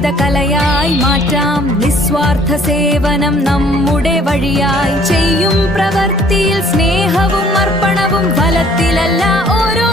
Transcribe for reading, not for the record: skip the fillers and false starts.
ജീവിത കലയായി മാറ്റാം. നിസ്വാർത്ഥ സേവനം നമ്മുടെ വഴിയായി ചെയ്യും പ്രവൃത്തിയിൽ സ്നേഹവും അർപ്പണവും ഫലത്തിലല്ല ഓരോ